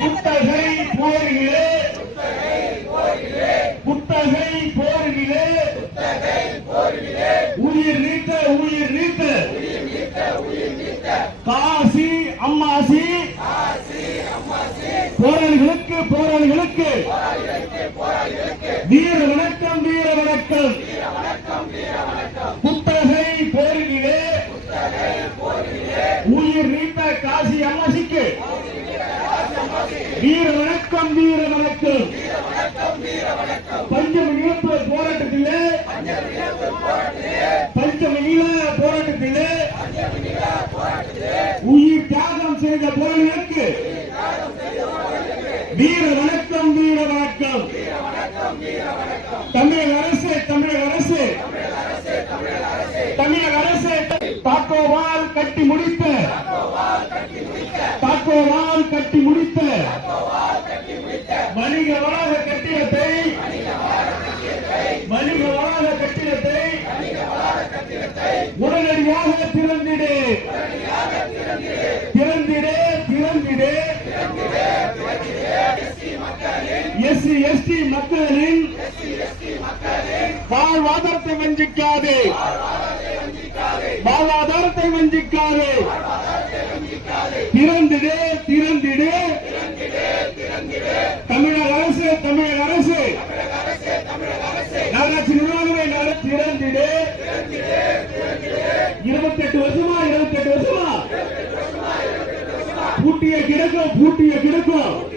குத்தகை போரிலே குத்தகை போரிலே உயிர் நீத்த உயிர் நீத்த காசி அம்மாசி வீர வணக்கம் வீர வணக்கம். புத்தகை போரிலே உயிர் நீத்த காசி அம்மாசிக்கு. வீர வணக்கம் வீர வணக்கம். தமிழக அரசு தமிழக அரசு. தமிழக அரசு தாக்கோவால் கட்டி முடித்த. தாக்கோவால் கட்டி முடித்த. வணிக வளாக கட்டிடத்தை. வணிக வளாக கட்டிடத்தை. உடனடியாக வாழ்வாதாரத்தை வஞ்சிக்காது. வாழ்வாதாரத்தை வஞ்சிக்காது. திறந்திடு திறந்திடு. தமிழக அரசு தமிழக அரசு. நகராட்சி நிர்வாகமே நகர திறந்திடு. இருபத்தி எட்டு வருஷமா இருபத்தி எட்டு வருஷமா? பூட்டிய கிடக்கும் பூட்டிய கிடக்கும்.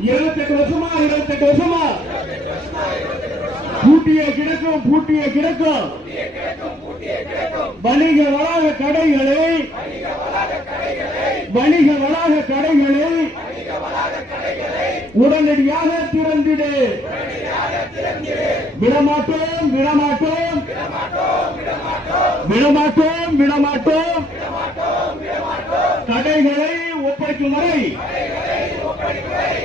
இருபத்தி எட்டு வருஷமா இருபத்தி எட்டு வருஷமா? பூட்டிய கிடக்கும் பூட்டிய கிடக்கும். வணிக வளாக கடைகளை வணிக வளாக கடைகளை உடனடியாக திறந்திடு. விடமாட்டோம் விடமாட்டோம். விடமாட்டோம் விடமாட்டோம். கடைகளை ஒப்படைக்கும் வரை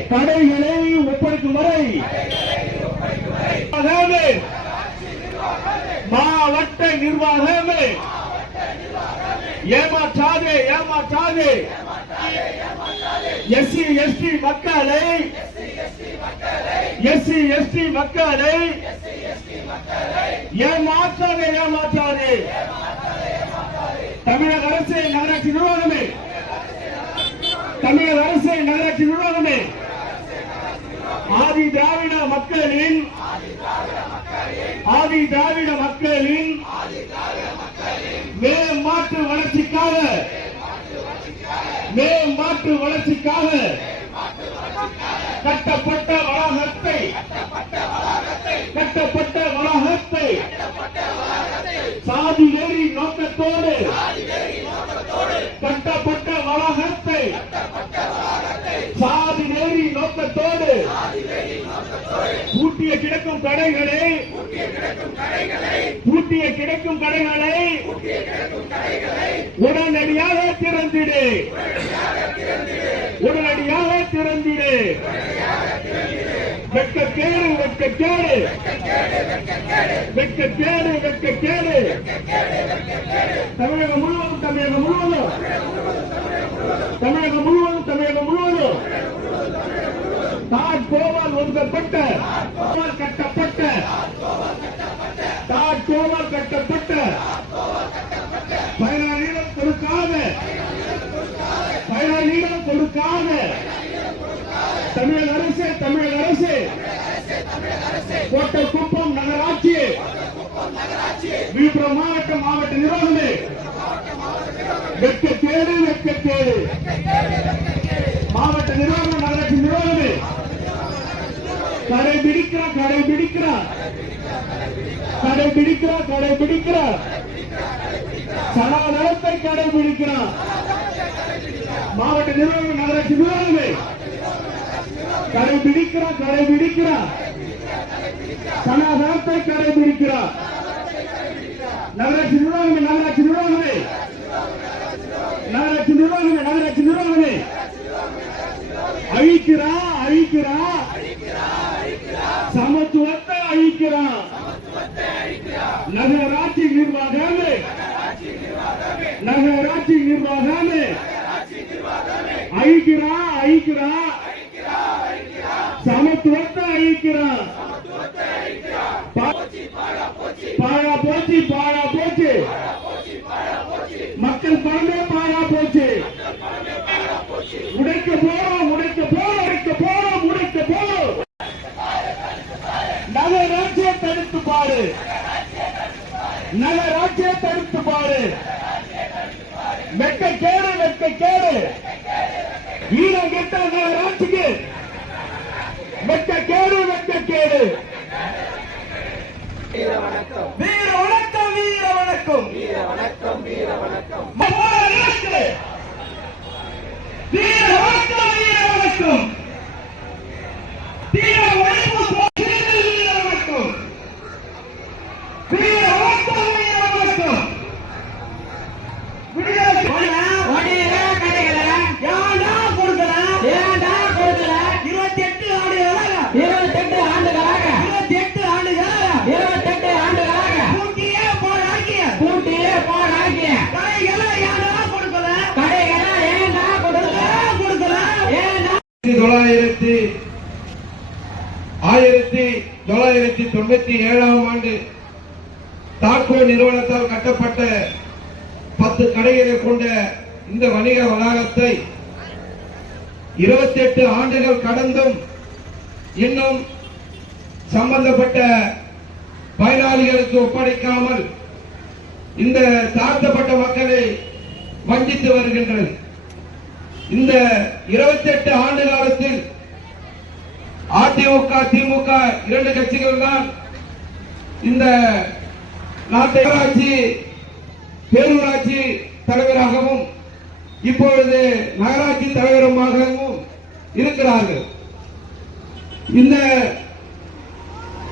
கடைகளை ஒப்படைக்கும் வரை மாவட்ட நிர்வாகமே. ஏமாற்றாதே ஏமாற்றாதே. எஸ்சி எஸ்டி மக்களை. எஸ்சி எஸ்டி மக்களை. ஏமாற்றாதே ஏமாற்றாதே. தமிழக அரசு நகராட்சி நிர்வாகமே. தமிழக அரசு நகராட்சி நிர்வாகமே. ஆதி திராவிட மக்களின் ஆதி திராவிட மக்களின் மேம்பாட்டு வளர்ச்சிக்காக மேம்பாட்டு வளர்ச்சிக்காக கட்டப்பட்ட வளாகத்தை கட்டப்பட்ட வளாகத்தை சாதி வெறி நோக்கத்தோடு கட்டப்பட்ட வளாகத்தை சாதி வெறி நோக்கத்தோடு பூட்டிய கிடக்கும் கடைகளை. பூட்டிய கிடக்கும் கடைகளை. உடனடியாக திறந்திடு. உடனடியாக திறந்திடு. வெட்கக்கேடு வெட்கக்கேடு வெட்கக்கேடு வெட்கக்கேடு தமிழகம் முழுவதும் தமிழகம் முழுவதும். தமிழகம் முழுவதும் தமிழகம் முழுவதும் தாட் கோவால் கட்டப்பட்ட தாட் கட்டப்பட்ட பயனாளியிடம் கொடுக்காத பயனாளியிடம் கொடுக்காத தமிழக அரசு தமிழக அரசு கோட்டக்குப்பம் நகராட்சி விழுப்புரம் மாவட்ட மாவட்ட நிர்வாகமே வெட்கத்தேடு வெட்கத்தேடு மாவட்ட நிர்வாகம். கடைபிடிக்கிறா கடைபிடிக்கிறா கடைபிடிக்கிறா கடைபிடிக்கிறா சனாதனத்தை கடைபிடிக்கிறா மாவட்ட நிர்வாகம் நகராட்சி நிர்வாகமே கடைபிடிக்கிறா கடைபிடிக்கிறா சனாதனத்தை கடைபிடிக்கிறா நகராட்சி நிர்வாகமே நகராட்சி நிர்வாகமே நகராட்சி நிர்வாகமே நகராட்சி நிர்வாகமே அழிக்கிறா அழிக்கிறா. அழிக்கிறான் நகராட்சி நிர்வாகமே. நகராட்சி நிர்வாகமே. அழிக்கிறா அழிக்கிறா. சமத்துவத்தை அழிக்கிறான் பாழா போச்சு பாழா போச்சு. மக்கள் பணமே பாழா போச்சு உடைக்க போறோம் உடைக்க போறோம் உடைக்க போறோம் உடைக்க போறோம் நகராட்சியை தடுத்து பாரு நகராட்சியை தடுத்து பாரு வெக்க கேடு வெக்க கேடு வீரம் கெட்ட நகராட்சிக்கு வெக்க கேடு வெக்க கேடு வீர வணக்கம் வீர வணக்கம் வீர வணக்கம் வீர வணக்கம் வீர வணக்கம் வீர வணக்கம் வீர ஒழிப்பு போட்டியில் வீர வணக்கம் வீர வணக்கம் வீர வணக்கம் விடுதலை வண்டியில கடைகள ஏன்டா கொடுக்கல ஏன்டா கொடுக்கல இருபத்தி எட்டு ஆண்டுகளாக இருபத்தெட்டு ஆண்டுகளாக இருபத்தி எட்டு ஆண்டுகளாக இருபத்தெட்டு ஆண்டுகளாக கூட்டியே போராக்கிய கூட்டியே போராக்கிய கடைகளை ஏன்டா கொடுக்கல கடைகள ஏன்டா கொடுக்கல கொடுக்கல ஏன்டா தொள்ளாயிரத்தி ஆயிரத்தி தொள்ளாயிரத்தி தொண்ணூத்தி ஏழாம் ஆண்டு தாக்கோ நிறுவனத்தால் கட்டப்பட்ட பத்து கடைகளை கொண்ட இந்த வணிக வளாகத்தை இருபத்தி எட்டு ஆண்டுகள் கடந்தும் இன்னும் சம்பந்தப்பட்ட பயனாளிகளுக்கு ஒப்படைக்காமல் இந்த தாழ்த்தப்பட்ட மக்களை வஞ்சித்து வருகின்றது. இந்த 28 ஆண்டு காலத்தில் அதிமுக திமுக இரண்டு கட்சிகள் தான் இந்த நாட்டை பேரூராட்சி தலைவராகவும் இப்பொழுது நகராட்சி தலைவருமாகவும் இருக்கிறார்கள். இந்த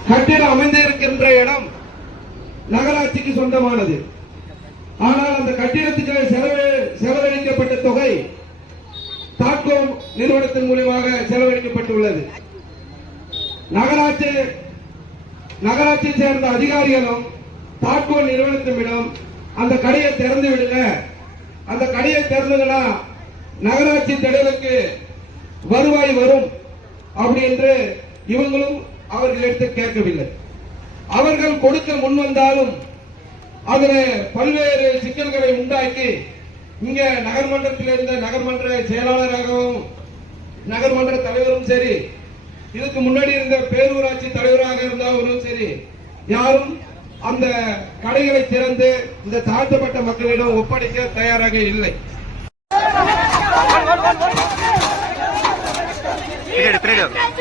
கட்டிடம் அமைந்திருக்கின்ற இடம் நகராட்சிக்கு சொந்தமானது. ஆனால் அந்த கட்டிடத்துக்கு செலவு செலவழிக்கப்பட்ட தொகை தாக்கோ நிறுவனத்தின் மூலியமாக செலவழிக்கப்பட்டுள்ளது. நகராட்சி நகராட்சியை சேர்ந்த அதிகாரிகளும் தாக்கோ நிறுவனத்தினிடம் அந்த கடையை திறந்து விடுங்க. அந்த கடையை திறந்துங்கன்னா நகராட்சி திடலுக்கு வருவாய் வரும் அப்படி என்று இவங்களும் எடுத்து கேட்கவில்லை. அவர்கள் கொடுக்க முன் வந்தாலும் பல்வேறு சிக்கல்களை உண்டாக்கி இங்க நகர்மன்றத்தில் இருந்த நகர்மன்ற செயலாளராகவும் நகர்மன்ற தலைவரும் சரி இதுக்கு முன்னாடி இருந்த பேரூராட்சி தலைவராக இருந்தவரும் சரி யாரும் அந்த கடைகளை திறந்து இந்த தாழ்த்தப்பட்ட மக்களிடம் ஒப்படைக்க தயாராக இல்லை. போராட்டம்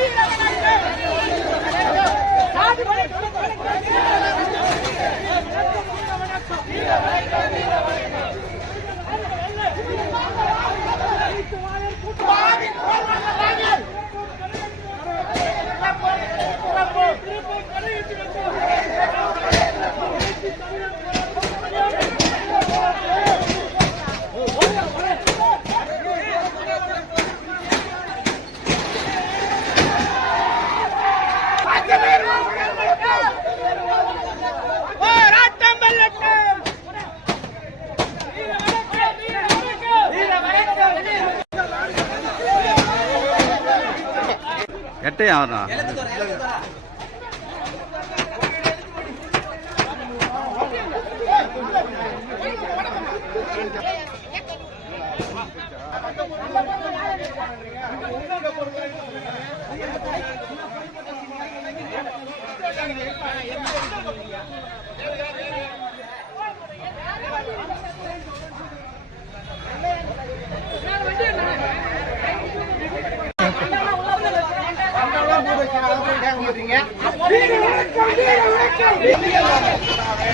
எட்டே ஆவரணா வர்றீங்க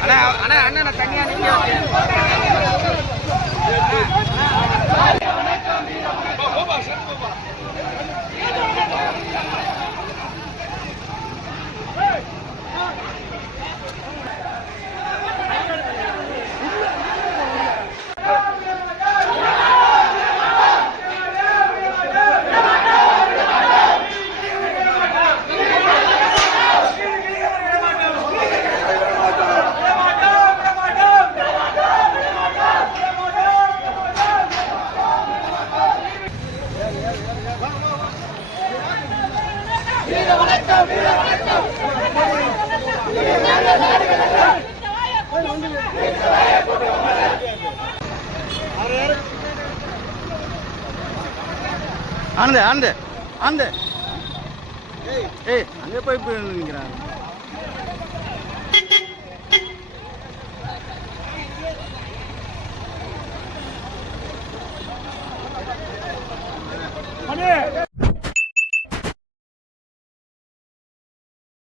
அண்ணா அண்ணா அண்ணா தனியா நிக்க ஆனந்த ஆனந்த ஆனந்த. ஏய் அங்கே போய் நிற்கிறான் அண்ணே